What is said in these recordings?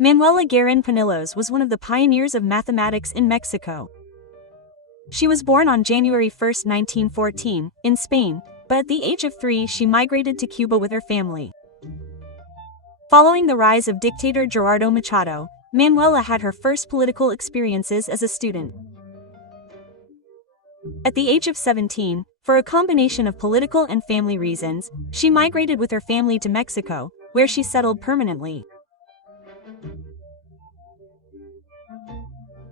Manuela Guerin Penillos was one of the pioneers of mathematics in Mexico. She was born on January 1, 1914, in Spain, but at the age of 3 she migrated to Cuba with her family. Following the rise of dictator Gerardo Machado, Manuela had her first political experiences as a student. At the age of 17, for a combination of political and family reasons, she migrated with her family to Mexico, where she settled permanently.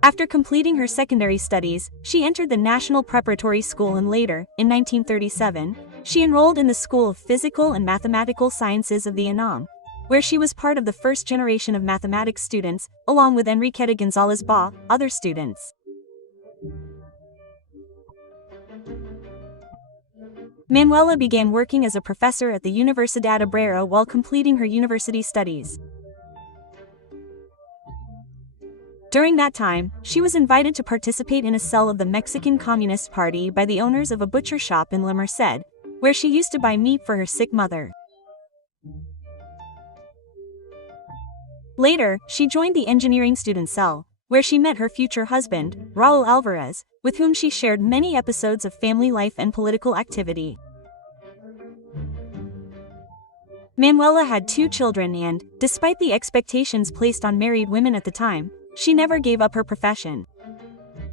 After completing her secondary studies, she entered the National Preparatory School and later, in 1937, she enrolled in the School of Physical and Mathematical Sciences of the UNAM, where she was part of the first generation of mathematics students, along with Enriqueta González Baugh, other students. Manuela began working as a professor at the Universidad Obrera while completing her university studies. During that time, she was invited to participate in a cell of the Mexican Communist Party by the owners of a butcher shop in La Merced, where she used to buy meat for her sick mother. Later, she joined the engineering student cell, where she met her future husband, Raúl Alvarez, with whom she shared many episodes of family life and political activity. Manuela had 2 children and, despite the expectations placed on married women at the time, she never gave up her profession.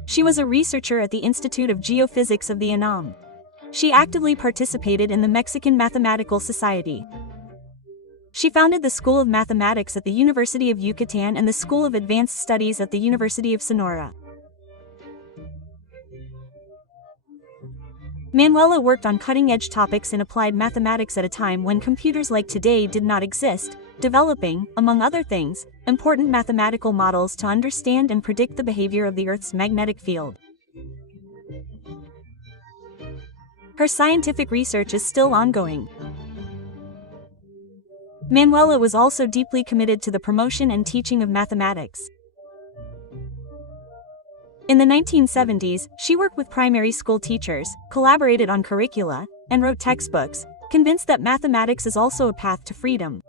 She was a researcher at the Institute of Geophysics of the UNAM. She actively participated in the Mexican Mathematical Society. She founded the School of Mathematics at the University of Yucatan and the School of Advanced Studies at the University of Sonora. Manuela worked on cutting-edge topics in applied mathematics at a time when computers like today did not exist, developing, among other things, important mathematical models to understand and predict the behavior of the Earth's magnetic field. Her scientific research is still ongoing. Manuela was also deeply committed to the promotion and teaching of mathematics. In the 1970s, she worked with primary school teachers, collaborated on curricula, and wrote textbooks, convinced that mathematics is also a path to freedom.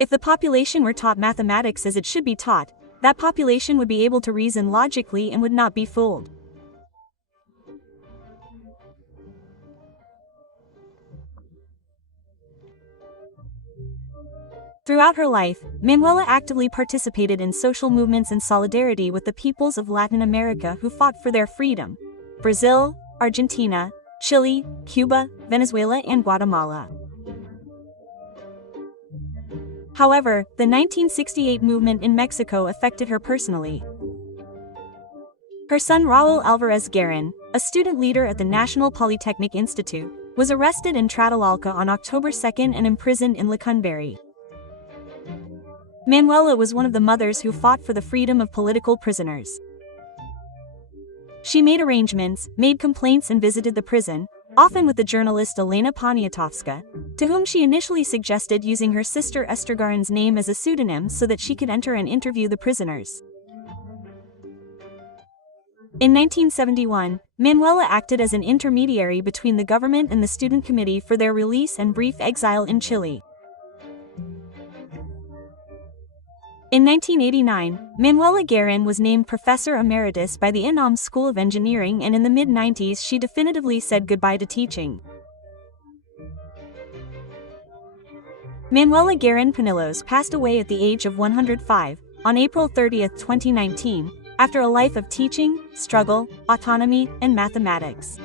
If the population were taught mathematics as it should be taught, that population would be able to reason logically and would not be fooled. Throughout her life, Manuela actively participated in social movements and solidarity with the peoples of Latin America who fought for their freedom: Brazil, Argentina, Chile, Cuba, Venezuela, and Guatemala. However, the 1968 movement in Mexico affected her personally. Her son Raúl Alvarez Guerin, a student leader at the National Polytechnic Institute, was arrested in Tlatelolco on October 2 and imprisoned in Lecumberri. Manuela was one of the mothers who fought for the freedom of political prisoners. She made arrangements, made complaints and visited the prison, often with the journalist Elena Poniatowska, to whom she initially suggested using her sister Esther Garin's name as a pseudonym so that she could enter and interview the prisoners. In 1971, Manuela acted as an intermediary between the government and the student committee for their release and brief exile in Chile. In 1989, Manuela Guerin was named Professor Emeritus by the UNAM School of Engineering, and in the mid-90s she definitively said goodbye to teaching. Manuela Guerin Penillos passed away at the age of 105, on April 30, 2019, after a life of teaching, struggle, autonomy, and mathematics.